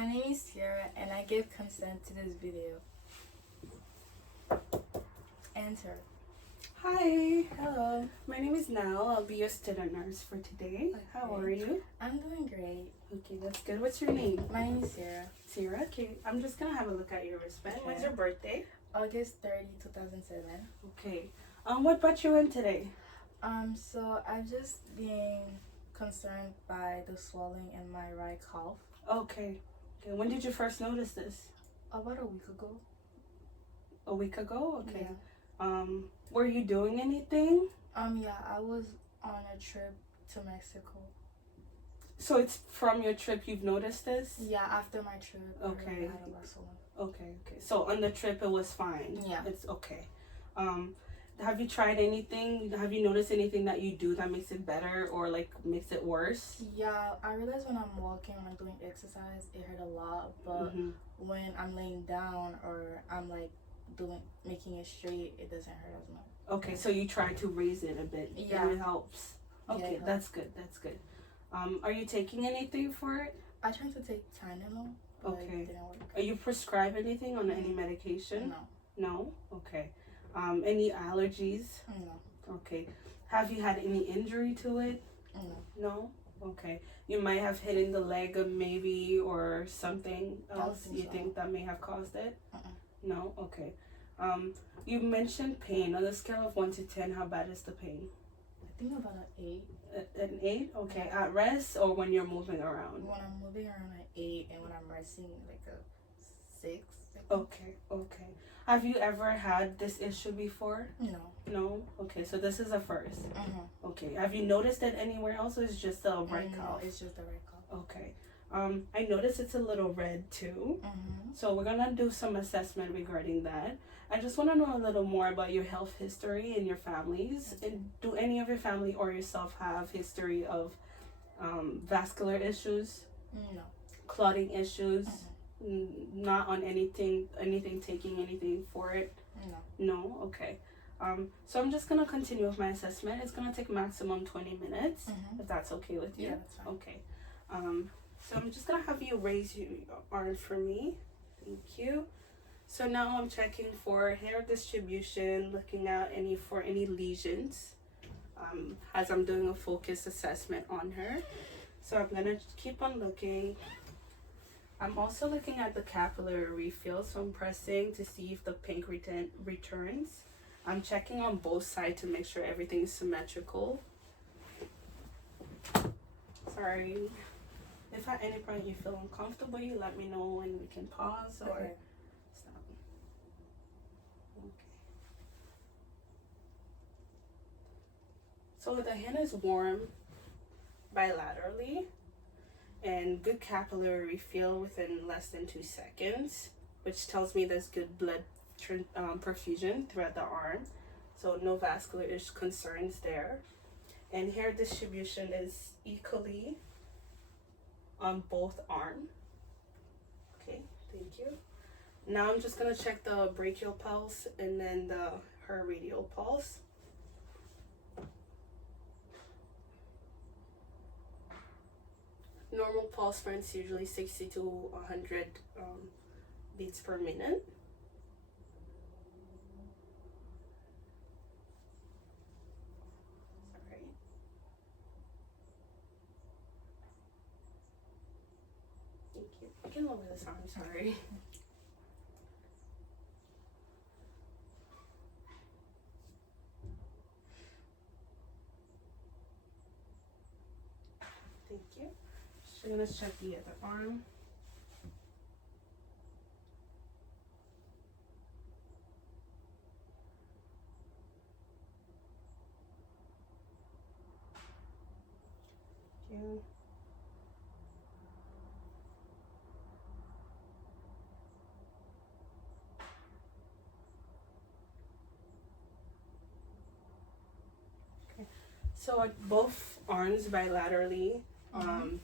My name is Sierra and I give consent to this video. Enter. Hi, Hello. my name is Nell. I'll be your student nurse for today. How are you? I'm doing great. Okay, that's good. What's your name? My name is Sierra. Sierra. Okay, I'm just gonna have a look at your wristband. Okay. When's your birthday? August 30, 2007. Okay. What brought you in today? So I've just been concerned by the swelling in my right calf. Okay. Okay. When did you first notice this? About a week ago. A week ago? Okay. Yeah. Were you doing anything? Yeah, I was on a trip to Mexico. So it's from your trip you've noticed this? Yeah, after my trip. Okay. I had a muscle. Okay. So on the trip it was fine. Yeah. It's okay. Have you tried anything? Have you noticed anything that you do that makes it better or like makes it worse? Yeah, I realize when I'm walking or doing exercise, it hurt a lot. But when I'm laying down or I'm like making it straight, it doesn't hurt as much. Okay, so you try to raise it a bit. Yeah. And it helps. Okay, Yeah, it helps. that's good. That's good. Are you taking anything for it? I tried to take Tylenol, but Okay. it didn't work. Are you prescribed anything on any medication? No. No? Okay. Any allergies? No. Okay. Have you had any injury to it? No. No? Okay. You might have hit in the leg maybe or something else you think that may have caused it? No? Okay. You mentioned pain. On a scale of 1 to 10, how bad is the pain? I think about an 8. An 8? Okay. Yeah. At rest or when you're moving around? When I'm moving around, an 8, and when I'm resting, like a 6. Okay. Okay. Have you ever had this issue before? No. No? Okay. So this is a first. Okay. Have you noticed it anywhere else or is it just the right No, calf? it's just the right calf. Okay. I noticed it's a little red too. So we're gonna do some assessment regarding that. I just want to know a little more about your health history and your families. Okay. And do any of your family or yourself have history of vascular issues, No. clotting issues? Not on anything taking anything for it? No? Okay. So I'm just gonna continue with my assessment. It's gonna take maximum 20 minutes, if that's okay with you. Yeah, that's fine. Okay. So I'm just gonna have you raise your arm for me. Thank you. So now I'm checking for hair distribution, looking at any lesions, as I'm doing a focus assessment on her. So I'm gonna keep on looking. I'm also looking at the capillary refill, so I'm pressing to see if the pink returns. I'm checking on both sides to make sure everything is symmetrical. Sorry. If at any point you feel uncomfortable, you let me know and we can pause or Okay. stop. Okay. So the hand is warm bilaterally and good capillary refill within less than 2 seconds, which tells me there's good blood perfusion throughout the arm. So no vascular concerns there. And hair distribution is equally on both arms. Okay, thank you. Now I'm just gonna check the brachial pulse and then her radial pulse. Normal pulse runs usually 60 to 100 beats per minute. Sorry. Thank you. I can lower this arm, sorry. Thank you. So let's check the other arm. Thank you. Okay. So at both arms bilaterally,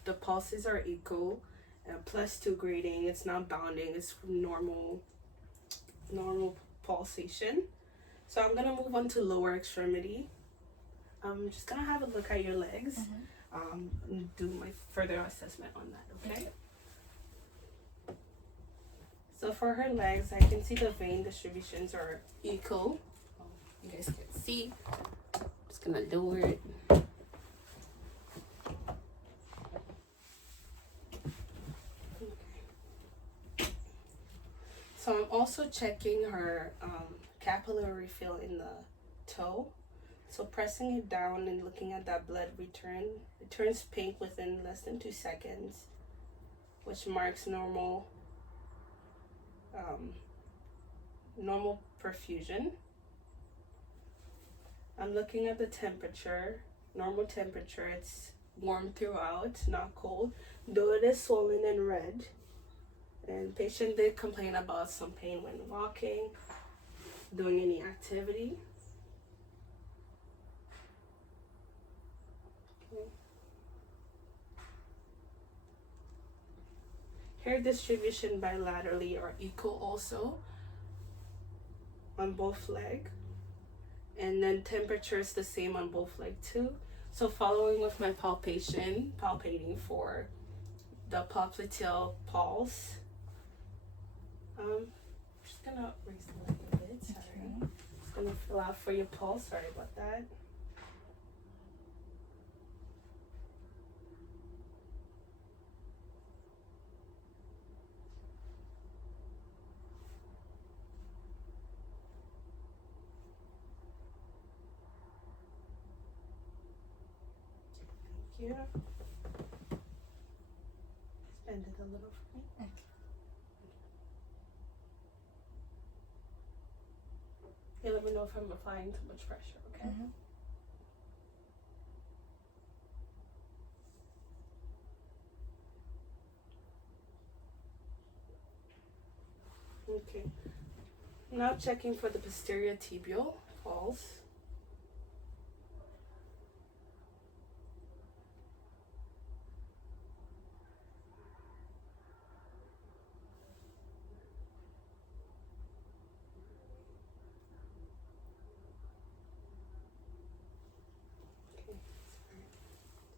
the pulses are equal, +2 grading. It's not bounding. It's normal pulsation. So I'm gonna move on to lower extremity. I'm just gonna have a look at your legs, and do my further assessment on that. Okay. So for her legs, I can see the vein distributions are equal. You guys can see. I'm just gonna do it. Okay. So I'm also checking her capillary fill in the toe. So pressing it down and looking at that blood return, it turns pink within less than 2 seconds, which marks normal normal perfusion. I'm looking at the temperature, normal temperature. It's warm throughout, not cold, though it is swollen and red. And patient did complain about some pain when walking, doing any activity. Okay. Hair distribution bilaterally are equal also on both legs. And then temperature is the same on both legs too. So following with my palpation, palpating for the popliteal pulse. Just gonna raise the leg a bit, sorry. Just gonna fill out for your pulse, sorry about that. Thank you. Bend it a little for me. Okay. You let me know if I'm applying too much pressure, okay? Mm-hmm. Okay. Now checking for the posterior tibial pulse.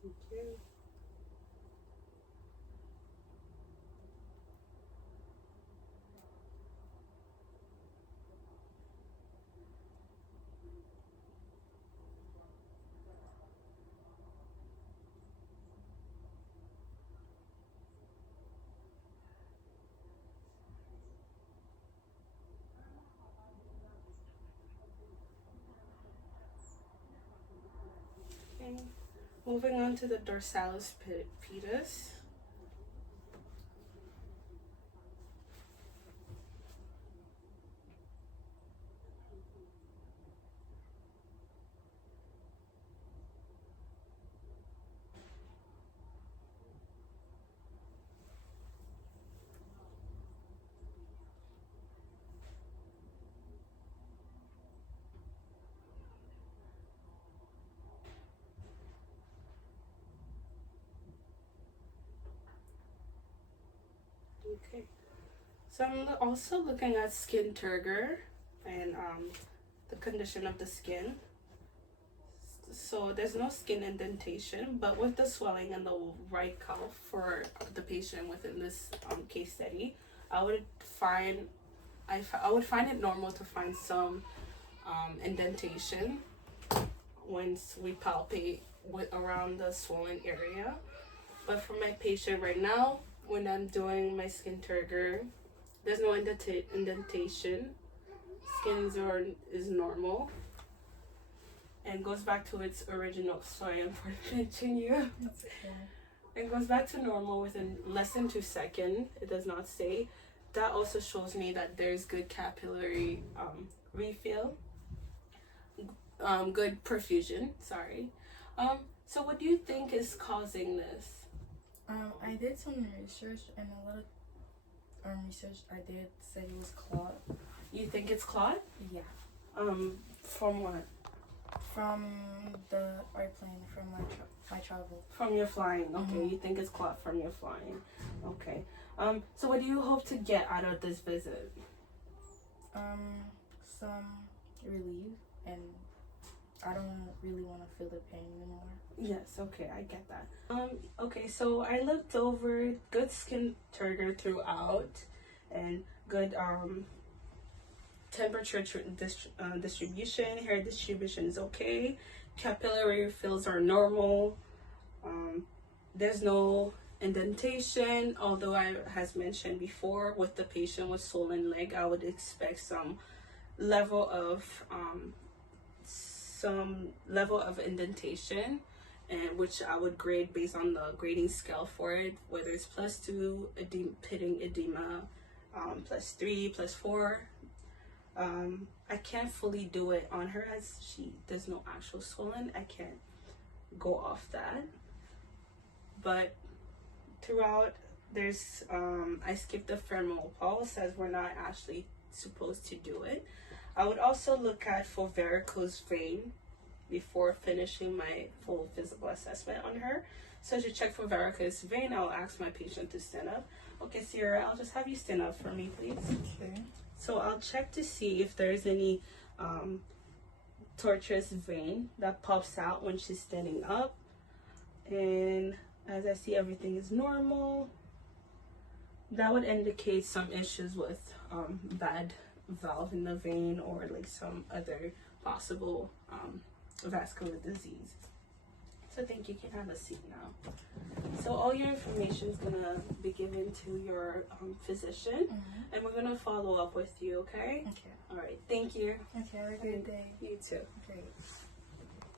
Okay, thank you. Okay. Moving on to the dorsalis pedis. Okay. So I'm also looking at skin turgor and the condition of the skin. So there's no skin indentation, but with the swelling in the right calf for the patient within this case study, I would find it normal to find some indentation once we palpate around the swollen area. But for my patient right now, when I'm doing my skin turgor, there's no indentation. Skin is normal and goes back to its original. Sorry, I'm pinching you. That's okay. It goes back to normal within less than 2 seconds. It does not stay. That also shows me that there's good capillary refill, good perfusion. Sorry. So what do you think is causing this? I did some research, and a lot of research I did said it was clot. You think it's clot? Yeah. From what? From the airplane, from my travel. From your flying. Okay, Mm-hmm. You think it's clot from your flying. Okay. So what do you hope to get out of this visit? Some relief, and I don't really want to feel the pain anymore. Yes, okay, I get that. Okay, so I looked over good skin turgor throughout, and good temperature distribution. Hair distribution is okay. Capillary fills are normal. There's no indentation, although I has mentioned before with the patient with swollen leg, I would expect some level of indentation, and which I would grade based on the grading scale for it, whether it's +2 pitting edema, +3, +4. I can't fully do it on her as there's no actual swollen. I can't go off that, but throughout there's I skipped the femoral pulse as we're not actually supposed to do it. I would also look at for varicose vein before finishing my full physical assessment on her. So to check for varicose vein, I'll ask my patient to stand up. Okay, Sierra, I'll just have you stand up for me, please. Okay. So I'll check to see if there's any tortuous vein that pops out when she's standing up. And as I see everything is normal, that would indicate some issues with bad valve in the vein or like some other possible vascular disease. So thank you. You can have a seat now. So all your information is gonna be given to your physician, and we're gonna follow up with you. Okay? Okay. All right. Thank you. Okay. Have a good day. You too. Great.